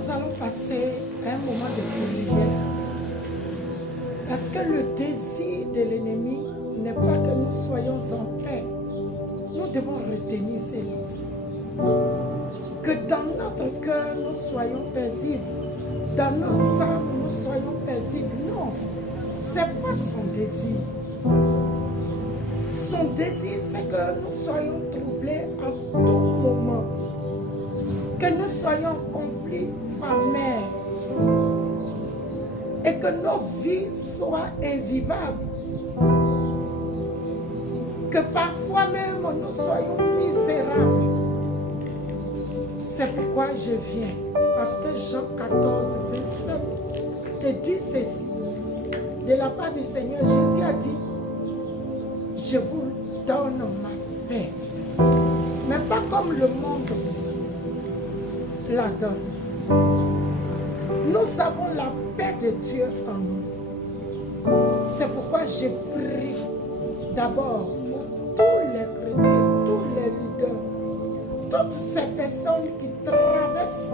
Nous allons passer un moment de prière. Parce que le désir de l'ennemi n'est pas que nous soyons en paix. Nous devons retenir cela. Que dans notre cœur, nous soyons paisibles. Dans nos âmes, nous soyons paisibles. Non, ce n'est pas son désir. Son désir, c'est que nous soyons troublés en tout moment. Que nous soyons en conflit amer. Et que nos vies soient invivables. Que parfois même nous soyons misérables. C'est pourquoi je viens. Parce que Jean 14, 27 te dit ceci. De la part du Seigneur, Jésus a dit, je vous donne ma paix. Mais pas comme le monde la donne. Nous avons la paix de Dieu en nous. C'est pourquoi je prie d'abord pour tous les chrétiens, tous les leaders, toutes ces personnes qui traversent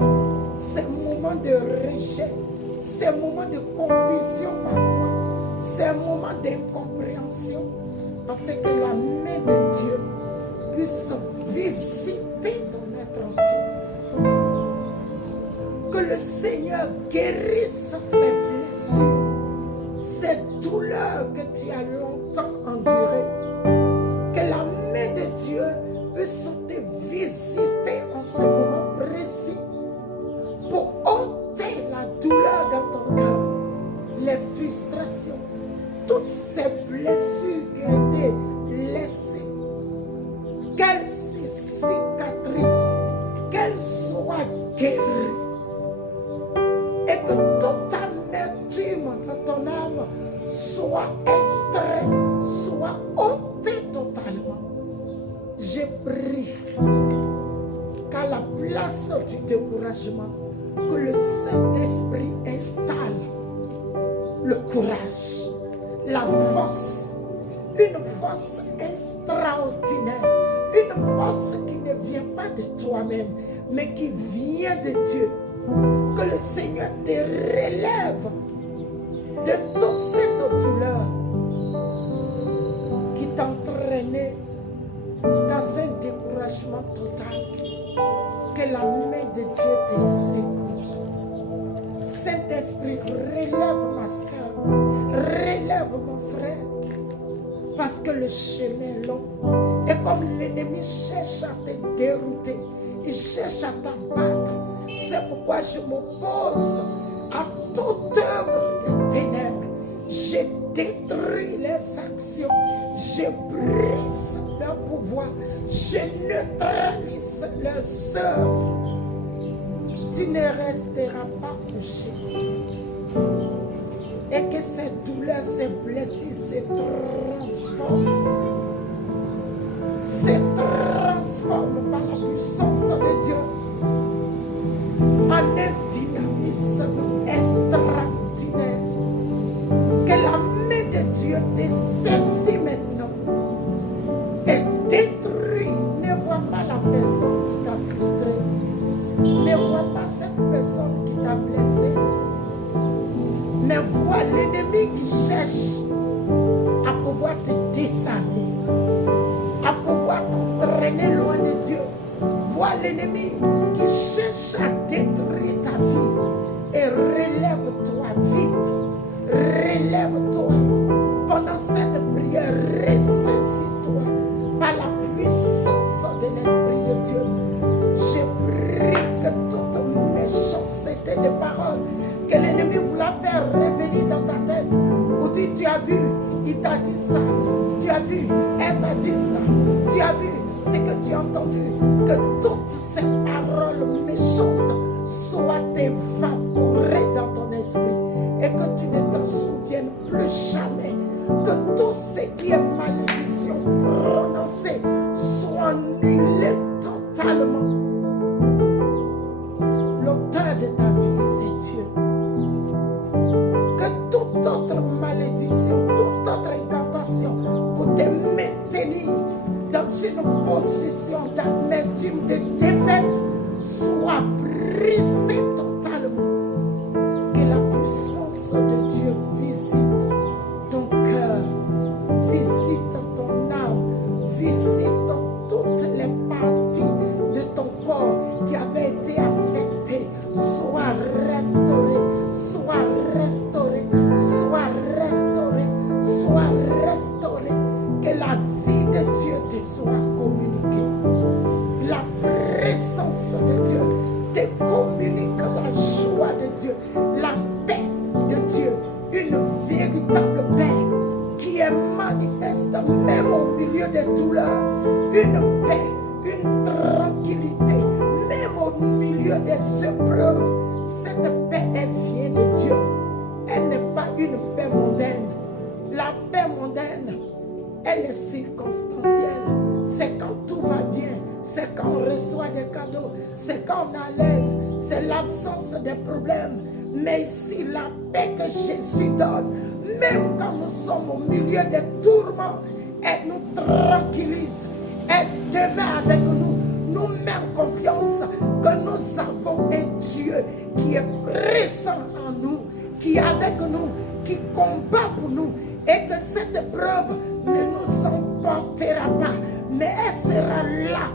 ces moments de rejet, ces moments de confusion parfois, ces moments d'incompréhension, afin que la main de Dieu puisse visiter ton être entier. Que le Seigneur guérisse ces blessures, ces douleurs que tu as longtemps endurées. Que la main de Dieu puisse te visiter en ce moment précis pour ôter la douleur dans ton cœur, les frustrations, toutes ces blessures qui ont été laissées, qu'elles se cicatrisent, qu'elles soient guéries. Et que toute amertume dans ton âme soit extraite, soit ôtée totalement. Je prie qu'à la place du découragement, que le Saint-Esprit installe le courage, la force, une force extraordinaire, une force qui ne vient pas de toi-même, mais qui vient de Dieu. Que le Seigneur te relève de toute cette douleur qui t'entraînait dans un découragement total. Que la main de Dieu te secoue. Saint-Esprit, relève ma soeur, relève mon frère, parce que le chemin est long. Et comme l'ennemi cherche à te dérouter, il cherche à t'abattre. C'est pourquoi je m'oppose à toute œuvre de ténèbres. Je détruis les actions, je brise leur pouvoir, je neutralise leurs œuvres. Tu ne resteras pas couché. Et que ces douleurs, ces blessures se transforment par la puissance de Dieu en un dynamisme extraordinaire. Que la main de Dieu te saisit maintenant et détruit. Ne vois pas la personne qui t'a frustré. Ne vois pas cette personne qui t'a blessé. Mais vois l'ennemi qui cherche à pouvoir te désarmer, à pouvoir t'entraîner loin de Dieu. Vois l'ennemi qui cherche à détruire ta vie. Et relève-toi vite. Relève-toi. Pendant cette prière, ressaisis-toi par la puissance de l'Esprit de Dieu. Je prie que toute méchanceté de paroles que l'ennemi voulait faire revenir dans ta tête, où tu as vu, il t'a dit ça. Tu as vu, elle t'a dit ça. Tu as vu ce que tu as entendu. Que toutes ces paroles méchantes soient évaporées dans ton esprit et que tu ne t'en souviennes plus jamais. Que tout ce qui est malédiction prononcée soit annulé totalement. L'auteur de ta vie, c'est Dieu. Que toute autre malédiction, toute autre incantation pour te maintenir dans une position d'amertume, de défaite, soit brisée totalement. communique la joie de Dieu, la paix de Dieu, une véritable paix qui est manifeste même au milieu des douleurs, une paix, une tranquillité, même au milieu des épreuves. Cette paix, elle vient de Dieu. Elle n'est pas une paix mondaine. La paix mondaine, elle est circonstancielle. C'est quand tout va bien, c'est quand on reçoit des cadeaux, c'est quand on est à l'aise, c'est l'absence des problèmes. Mais ici, la paix que Jésus donne, même quand nous sommes au milieu des tourments, elle nous tranquillise, elle demeure avec nous, nous met en confiance que nous avons un Dieu qui est présent en nous, qui est avec nous, qui combat pour nous, et que cette épreuve ne nous emportera pas, mais elle sera là.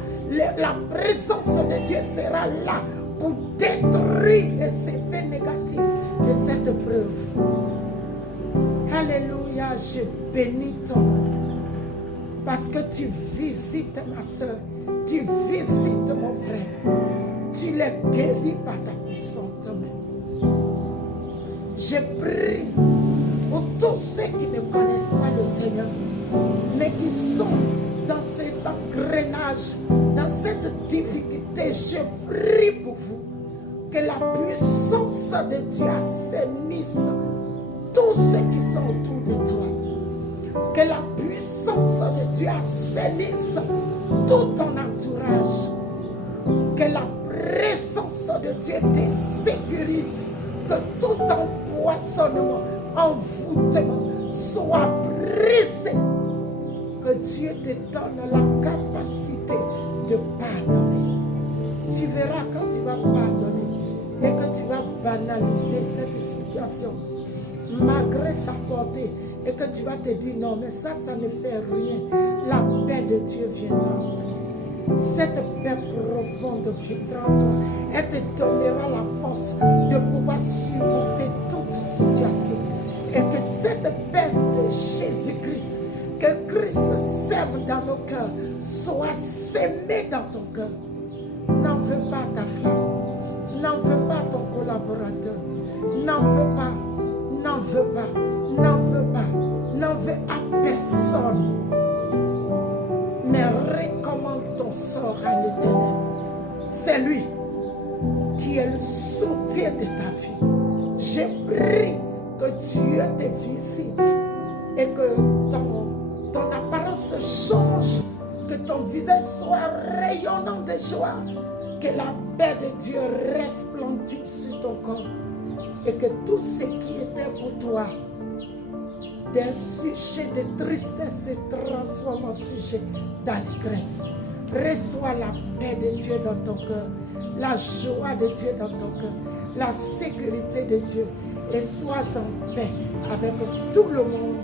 La présence de Dieu sera là pour détruire les effets négatifs de cette épreuve. Alléluia, je bénis ton nom. Parce que tu visites ma soeur, tu visites mon frère, tu les guéris par ta puissante main. Je prie pour tous ceux qui ne connaissent pas le Seigneur, mais qui sont dans cet engrenage, dans cette difficulté. Je prie pour vous que la puissance de Dieu assainisse tous ceux qui sont autour de toi. Que la puissance de Dieu assainisse tout ton entourage. Que la présence de Dieu te sécurise. Que tout empoisonnement, envoûtement soit brisé. Que Dieu te donne la capacité de pardonner. Tu verras quand tu vas pardonner et que tu vas banaliser cette situation, malgré sa portée, et que tu vas te dire non, mais ça ne fait rien. La paix de Dieu viendra en toi. Cette paix profonde viendra en toi. Elle te donnera la force de pouvoir supporter toute situation. Et que cette paix de Jésus-Christ, que Christ sème dans nos cœurs, soit sémée dans ton cœur. N'en veux pas ta femme, n'en veux pas ton collaborateur, n'en veux pas, n'en veux pas, n'en veux pas, n'en veux à personne. Mais recommande ton sort à l'Éternel. C'est lui qui est le soutien de ta vie. Je prie que Dieu te visite et que ton apparence change, que ton visage soit rayonnant de joie, que la paix de Dieu resplendisse sur ton corps et que tout ce qui était pour toi des sujets de tristesse se transforme en sujet d'allégresse. Reçois la paix de Dieu dans ton cœur, la joie de Dieu dans ton cœur, la sécurité de Dieu, et sois en paix avec tout le monde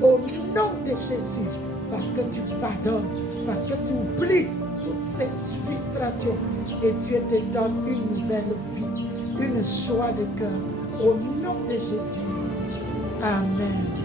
au nom de Jésus, parce que tu pardonnes, parce que tu oublies toutes ces frustrations et Dieu te donne une nouvelle vie, une joie de cœur au nom de Jésus. Amen.